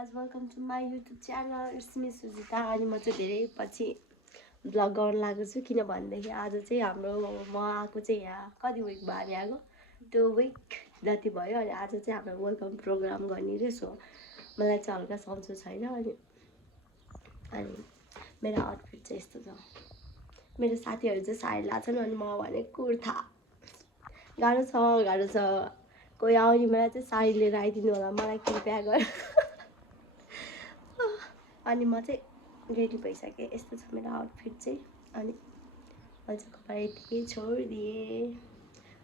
guys, welcome to my YouTube channel. It's me Sujita अनि म चाहिँ धेरै पछि भ्लग गर्न लागेको छु किनभनेदेखि आज चाहिँ हाम्रो म आएको चाहिँ यहाँ कति विक भयो हामी आएको 2 विक जति भयो अनि आज चाहिँ हाम्रो वेलकम प्रोग्राम गर्ने रे सो मलाई चाहिँ हल्का सन्चो छैन अनि मेरो आउटफिट चाहिँ यस्तो छ मेरो साथीहरु चाहिँ साडी लाछन् अनि म भने कुर्ता गाह्रो छ कोही आउने मलाई चाहिँ साडी लिएर आइदिनु होला मलाई कृपया गर अनि म चाहिँ रेडी भइसके यस्तो छ मेरो आउटफिट चाहिँ अनि मैले चाहिँ कपडा यतिकै छोडिदिएँ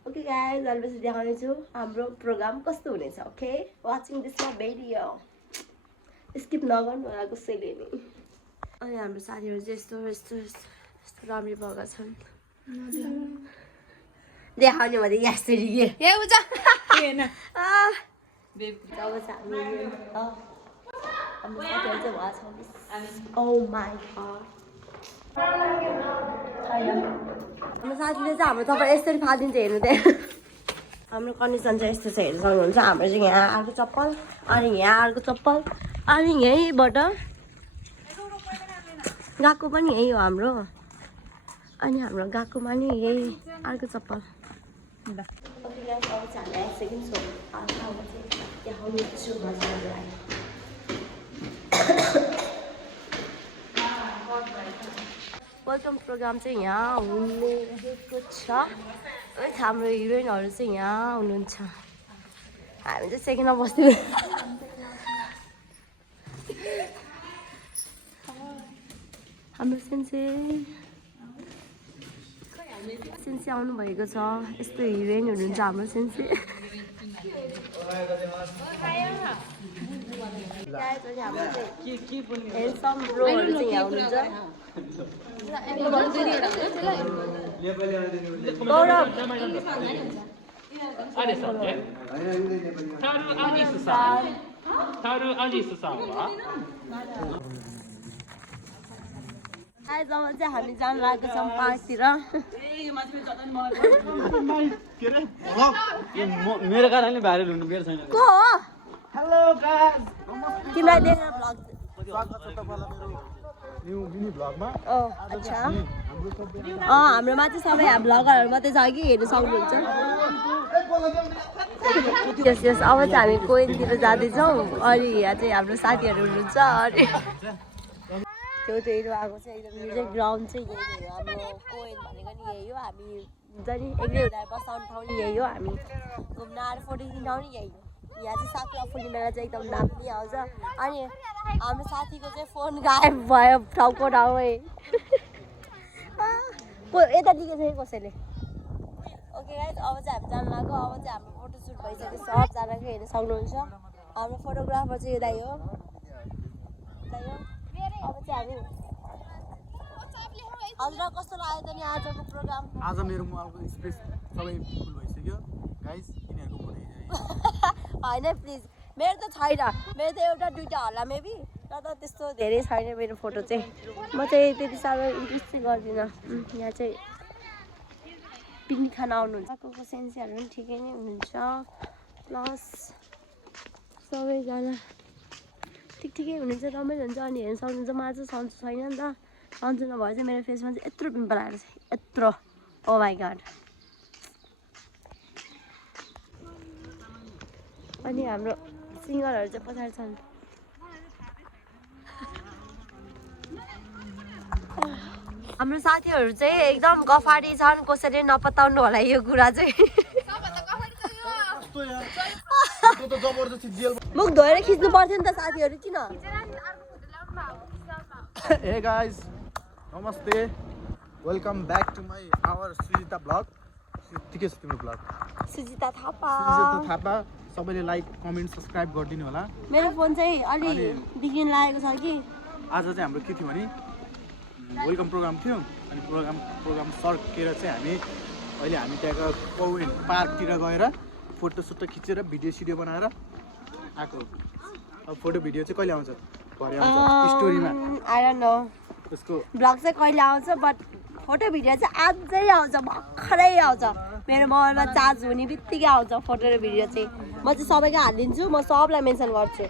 ओके गाइज अलवेज देखाउने छु हाम्रो प्रोग्राम कस्तो हुनेछ okay watching this my video skip नगर्नु होला कसैले नि अनि हाम्रो साथीहरु चाहिँ यस्तो राम्री भएका छन् देखाउने भने यसरी के ए उजा हैन अब चाहिँ हाम्रो साथीहरु चाहिँ भएछ ओ माई गॉड हाम्रो साथीले चाहिँ हाम्रो तपाईँ यसरी फालिदिन्छ हेर्नु त्यहाँ हाम्रो कन्डिसन चाहिँ यस्तो छ हेर्नु सक्नुहुन्छ हाम्रो चाहिँ यहाँ अर्को चप्पल अनि यहाँ अर्को चप्पल अनि यहीँबाट गएको पनि यही हो हाम्रो अनि हाम्रो गएकोमा नि यही अर्को चप्पल ल ओके गाइस अब चाहिँ हामी सेकेन्ड सो देखाउने छु हजुरहरूलाई वेलकम प्रोग्राम चाहिँ यहाँ हुने रहेको छ हाम्रो हिरोइनहरू चाहिँ यहाँ हुनुहुन्छ हामी चाहिँ सेकेन्डमा बस्दै हाम्रो सेन्से आउनु भएको छ यस्तो हिरोइन हुनुहुन्छ हाम्रो सेन्से हेन्डसम ब्रोहरू चाहिँ यहाँ हुनुहुन्छ जब चाहिँ हामी जानु लागेको छौँ पार्कतिर मेरो कारणले भाइरल हुनु मेरो छैन को हो हेलो गाइस तिमीलाई देखेर भ्लग स्वागत छ तपाईलाई मेरो न्यू मिनी भ्लगमा अच्छा हाम्रोमा चाहिँ सबै भ्लगरहरू मात्रै छ कि हेर्नु सक्नुहुन्छ यस यस अब चाहिँ हामी कोइनतिर जाँदैछौँ अनि यहाँ चाहिँ हाम्रो साथीहरू हुनुहुन्छ अनि त्यो हेर्नु आएको चाहिँ एकदम यो चाहिँ ग्राउन्ड चाहिँ यही हो हाम्रो कोइन भनेको नि यही हो हामी हुन्छ नि एक्लै हुँदा बसाउने ठाउँ नि यही हो हामी घुम्न आएर फोटो खिच्ने ठाउँ नि यही हो यहाँ चाहिँ साथीमा फुल्ने बेला चाहिँ एकदम दामी आउँछ अनि हाम्रो साथीको चाहिँ फोन गायब भयो ठाउँको ठाउँै यता दिएको छ कसैले ओके गाइस अब चाहिँ हामी जानु लाग्यो अब चाहिँ हाम्रो फोटोसुट भइसक्यो सबजनाको हेर्न सक्नुहुन्छ हाम्रो फोटोग्राफर चाहिँ यतै हो अब चाहिँ हामी हजुर कस्तो लाग्यो त नि आजको प्रोग्राम आज मेरो मोबाइलको स्पेस सबै फुल भइसक्यो गाइस यिनीहरुको फोटो हैन प्लिज मेरो त छैन मेरो त एउटा दुईटा होला मेबी तर त त्यस्तो धेरै छैन मेरो फोटो चाहिँ म चाहिँ त्यति साह्रो इन्ट्रेस्ट चाहिँ गर्दिनँ यहाँ चाहिँ पिकनिक खान आउनुहुन्छ को सेन्सीहरू पनि ठिकै नै हुनुहुन्छ प्लस सबैजना ठिकै हुनुहुन्छ रमाइलो हुन्छ अनि हेर्न सक्नुहुन्छ मलाई चाहिँ सन्चो छैन नि त सन्चो नभए चाहिँ मेरो फेसमा चाहिँ यत्रो पिम्पल आएर छ यत्रो ओ माई गॉड अनि हाम्रो सिङ्गरहरू चाहिँ पछाडि छन् हाम्रो साथीहरू चाहिँ एकदम गफाडी छन् कसैले नपताउनु होला यो कुरा चाहिँ मुख धोएर खिच्नु पर्थ्यो नि त साथीहरू किन हे गाइस नमस्ते welcome back to my our Sujita blog के छ तिम्रो ब्लग सुजिता थापा सबैले लाइक कमेन्ट सब्स्क्राइब गरिदिनु होला मेरो फोन चाहिँ अलि बिग्रिन लागेको छ कि आज चाहिँ हाम्रो के थियो भने वेलकम प्रोग्राम थियो अनि प्रोग्राम सकेर चाहिँ हामी त्यहाँको कोइन पार्कतिर गएर फोटो सुटो खिचेर भिडियो सिडियो बनाएर आएको अब फोटो भिडियो चाहिँ कहिले आउँछ भरे आउँछ स्टोरीमा आई डोन्ट नो उसको ब्लग चाहिँ कहिले आउँछ बट फोटो भिडियो चाहिँ आजै आउँछ भर्खरै आउँछ मेरो मोबाइलमा चार्ज हुने बित्तिकै आउँछ फोटो र भिडियो चाहिँ म चाहिँ सबैको हालिदिन्छु म सबलाई मेन्सन गर्छु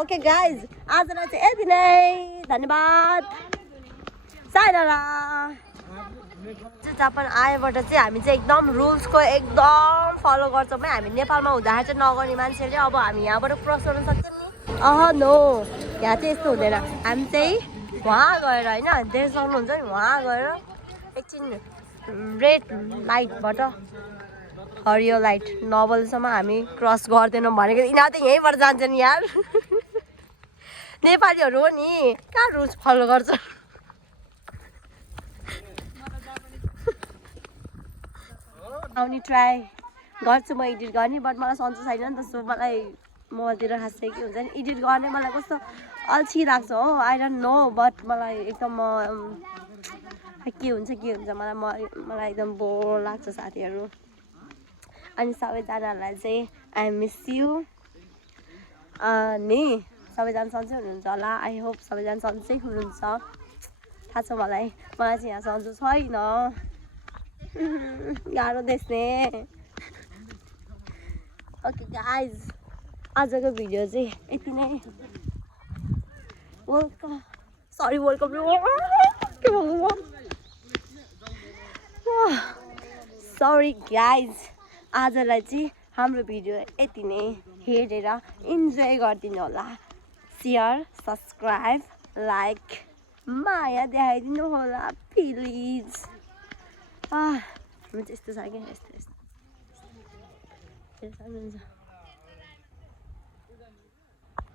ओके गाइज आजलाई चाहिँ यति नै धन्यवाद साइराला जापान आएबाट चाहिँ हामी चाहिँ एकदम रुल्सको एकदम फलो गर्छौँ है हामी नेपालमा हुँदाखेरि चाहिँ नगर्ने मान्छेले अब हामी यहाँबाट क्रस गर्न सक्छौँ नि नो यहाँ चाहिँ यस्तो हुँदैन हामी चाहिँ वहाँ गएर होइन देश सक्नुहुन्छ नि वहाँ गएर एकछिन रेड लाइटबाट हरियो लाइट नबलसम्म हामी क्रस गर्दैनौँ भनेको यिनीहरू त यहीँबाट जान्छन् यार नेपालीहरू हो नि कहाँ रुल्स फलो गर्छ आउने ट्राई गर्छु म एडिट गर्ने बट मलाई सन्चो छैन नि त सो मलाई मोबाइलतिर खासै के हुन्छ नि एडिट गर्ने मलाई कस्तो अल्छी लाग्छ हो आई डोन्ट नो बट मलाई एकदम के हुन्छ मलाई एकदम बोर लाग्छ साथीहरू अनि सबैजनालाई चाहिँ आई मिस यु नि सबैजना सन्चै हुनुहुन्छ होला आई होप सबैजना सन्चै हुनुहुन्छ थाहा छ मलाई चाहिँ यहाँ सन्चो छैन गाह्रो देख्ने ओके गाइज आजको भिडियो चाहिँ यति नै वर्ल्ड सरी गाइज आजलाई चाहिँ हाम्रो भिडियो यति नै हेरेर इन्जोय गरिदिनु होला सेयर सब्सक्राइब लाइक माया देखाइदिनु होला प्लिज म चाहिँ यस्तो छ क्या यस्तो सक्नुहुन्छ